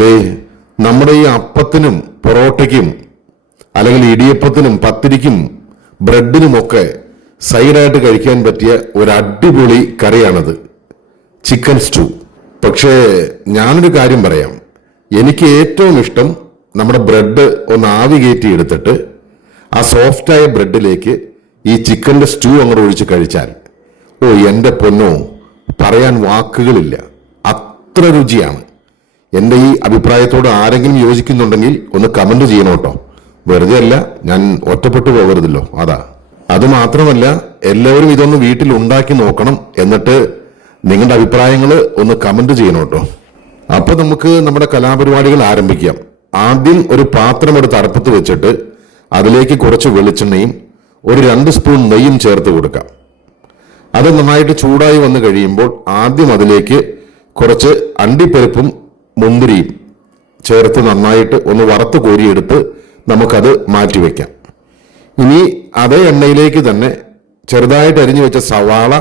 ദേ നമ്മുടെ ഈ അപ്പത്തിനും പൊറോട്ടയ്ക്കും അല്ലെങ്കിൽ ഇടിയപ്പത്തിനും പത്തിരിക്കും ബ്രെഡിനുമൊക്കെ സൈഡായിട്ട് കഴിക്കാൻ പറ്റിയ ഒരു അടിപൊളി കറിയാണത്. ചിക്കൻ സ്റ്റൂ പക്ഷേ ഞാനൊരു കാര്യം പറയാം. എനിക്ക് ഏറ്റവും ഇഷ്ടം നമ്മുടെ ബ്രെഡ് ഒന്ന് ആവി കയറ്റി എടുത്തിട്ട് ആ സോഫ്റ്റായ ബ്രെഡിലേക്ക് ഈ ചിക്കന്റെ സ്റ്റൂ അങ്ങോട്ട് ഒഴിച്ച് കഴിച്ചാൽ. ഓ എന്റെ പൊന്നോ പറയാൻ വാക്കുകളില്ല. അത്ര രുചിയാണ്. എന്റെ ഈ അഭിപ്രായത്തോട് ആരെങ്കിലും യോജിക്കുന്നുണ്ടെങ്കിൽ ഒന്ന് കമന്റ് ചെയ്യണം കേട്ടോ. വെറുതെ അല്ല ഞാൻ ഒറ്റപ്പെട്ടു പോകരുതല്ലോ. അതാ. അത് മാത്രമല്ല എല്ലാവരും ഇതൊന്ന് വീട്ടിൽ ഉണ്ടാക്കി നോക്കണം എന്നിട്ട് നിങ്ങളുടെ അഭിപ്രായങ്ങൾ ഒന്ന് കമന്റ് ചെയ്യണം കേട്ടോ. അപ്പൊ നമുക്ക് നമ്മുടെ കലാപരിപാടികൾ ആരംഭിക്കാം. ആദ്യം ഒരു പാത്രം എടുത്ത് അടുപ്പത്ത് വെച്ചിട്ട് അതിലേക്ക് കുറച്ച് വെളിച്ചെണ്ണയും ഒരു രണ്ട് സ്പൂൺ നെയ്യും ചേർത്ത് കൊടുക്കാം. അത് നന്നായിട്ട് ചൂടായി വന്നു കഴിയുമ്പോൾ ആദ്യം അതിലേക്ക് കുറച്ച് അണ്ടിപ്പരിപ്പും മുന്തിരിയും ചേർത്ത് നന്നായിട്ട് ഒന്ന് വറുത്ത് കോരിയെടുത്ത് നമുക്കത് മാറ്റിവെക്കാം ഇനി അതേ എണ്ണയിലേക്ക് തന്നെ ചെറുതായിട്ട് അരിഞ്ഞു വെച്ച സവാള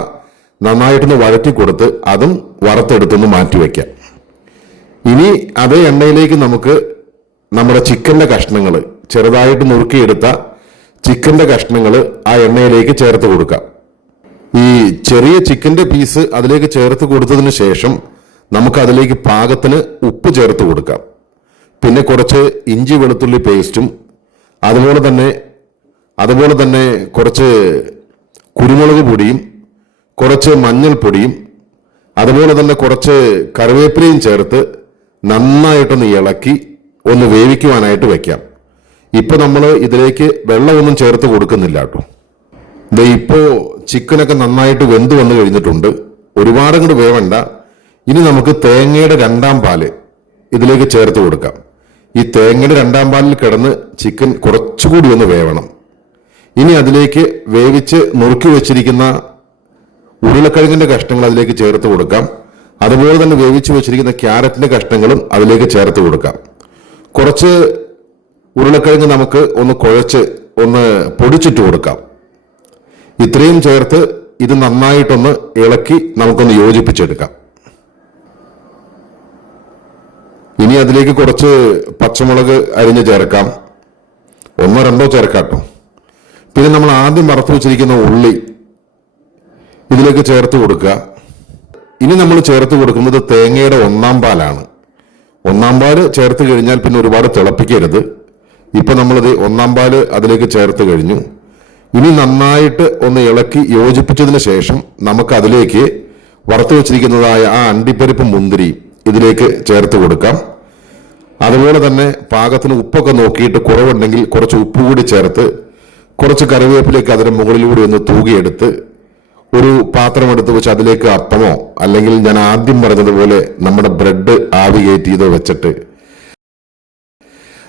നന്നായിട്ടൊന്ന് വഴറ്റി കൊടുത്ത് അതും വറുത്തെടുത്തൊന്ന് മാറ്റിവെക്കാം ഇനി അതേ എണ്ണയിലേക്ക് നമുക്ക് നമ്മുടെ ചിക്കന്റെ കഷ്ണങ്ങൾ ചെറുതായിട്ട് നുറുക്കിയെടുത്ത ചിക്കന്റെ കഷ്ണങ്ങൾ ആ എണ്ണയിലേക്ക് ചേർത്ത് കൊടുക്കാം. ഈ ചെറിയ ചിക്കന്റെ പീസ് അതിലേക്ക് ചേർത്ത് കൊടുത്തതിന് ശേഷം നമുക്ക് അതിലേക്ക് പാകത്തിന് ഉപ്പ് ചേർത്ത് കൊടുക്കാം. പിന്നെ കുറച്ച് ഇഞ്ചി വെളുത്തുള്ളി പേസ്റ്റും അതുപോലെ തന്നെ അതുപോലെ തന്നെ കുറച്ച് കുരുമുളക് പൊടിയും കുറച്ച് മഞ്ഞൾപ്പൊടിയും അതുപോലെ തന്നെ കുറച്ച് കറിവേപ്പിലയും ചേർത്ത് നന്നായിട്ടൊന്ന് ഇളക്കി ഒന്ന് വേവിക്കുവാനായിട്ട് വെക്കാം. ഇപ്പോൾ നമ്മൾ ഇതിലേക്ക് വെള്ളമൊന്നും ചേർത്ത് കൊടുക്കുന്നില്ല കേട്ടോ. ഇപ്പോൾ ചിക്കനൊക്കെ നന്നായിട്ട് വെന്ത് വന്നു കഴിഞ്ഞിട്ടുണ്ട്. ഒരുപാട് കൂടി വേവണ്ട. ഇനി നമുക്ക് തേങ്ങയുടെ രണ്ടാം പാൽ ഇതിലേക്ക് ചേർത്ത് കൊടുക്കാം. ഈ തേങ്ങയുടെ രണ്ടാം പാലിൽ കിടന്ന് ചിക്കൻ കുറച്ചുകൂടി ഒന്ന് വേവണം. ഇനി അതിലേക്ക് വേവിച്ച് നുറുക്കി വെച്ചിരിക്കുന്ന ഉരുളക്കിഴങ്ങിന്റെ കഷ്ണങ്ങൾ അതിലേക്ക് ചേർത്ത് കൊടുക്കാം. അതുപോലെ തന്നെ വേവിച്ച് വെച്ചിരിക്കുന്ന ക്യാരറ്റിന്റെ കഷ്ണങ്ങളും അതിലേക്ക് ചേർത്ത് കൊടുക്കാം. കുറച്ച് ഉരുളക്കിഴങ്ങ് നമുക്ക് ഒന്ന് കുഴച്ച് ഒന്ന് പൊടിച്ചിട്ട് കൊടുക്കാം. ഇത്രയും ചേർത്ത് ഇത് നന്നായിട്ടൊന്ന് ഇളക്കി നമുക്കൊന്ന് യോജിപ്പിച്ചെടുക്കാം. ഇനി അതിലേക്ക് കുറച്ച് പച്ചമുളക് അരിഞ്ഞ് ചേർക്കാം. ഒന്നോ രണ്ടോ ചേർക്കാട്ടോ. പിന്നെ നമ്മൾ ആദ്യം വറുത്ത് വെച്ചിരിക്കുന്ന ഉള്ളി ഇതിലേക്ക് ചേർത്ത് കൊടുക്കുക. ഇനി നമ്മൾ ചേർത്ത് കൊടുക്കുന്നത് തേങ്ങയുടെ ഒന്നാം പാലാണ്. ഒന്നാം പാൽ ചേർത്ത് കഴിഞ്ഞാൽ പിന്നെ ഒരുപാട് തിളപ്പിക്കരുത്. ഇപ്പം നമ്മളിത് ഒന്നാം പാൽ അതിലേക്ക് ചേർത്ത് കഴിഞ്ഞു. ഇനി നന്നായിട്ട് ഒന്ന് ഇളക്കി യോജിപ്പിച്ചതിന് ശേഷം നമുക്ക് അതിലേക്ക് വറുത്ത് വെച്ചിരിക്കുന്നതായ ആ അണ്ടിപ്പരിപ്പ് മുന്തിരി ഇതിലേക്ക് ചേർത്ത് കൊടുക്കാം. അതുപോലെ തന്നെ പാകത്തിന് ഉപ്പൊക്കെ നോക്കിയിട്ട് കുറവുണ്ടെങ്കിൽ കുറച്ച് ഉപ്പ് കൂടി ചേർത്ത് കുറച്ച് കറിവേപ്പിലേക്ക് അതിന് മുകളിലൂടെ ഒന്ന് തൂകിയെടുത്ത് ഒരു പാത്രം എടുത്ത് വെച്ച് അതിലേക്ക് അപ്പമോ അല്ലെങ്കിൽ ഞാൻ ആദ്യം പറഞ്ഞതുപോലെ നമ്മുടെ ബ്രെഡ് ആവി കയറ്റിയതോ വെച്ചിട്ട്.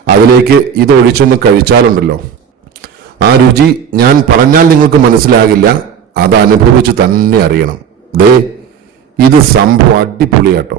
അതിലേക്ക് ഇത് ഒഴിച്ചൊന്ന് കഴിച്ചാലുണ്ടല്ലോ. ആ രുചി ഞാൻ പറഞ്ഞാൽ നിങ്ങൾക്ക് മനസ്സിലാകില്ല. അത് അനുഭവിച്ച് തന്നെ അറിയണം. ദേ ഇത് സംഭവം അടിപൊളിയാട്ടോ.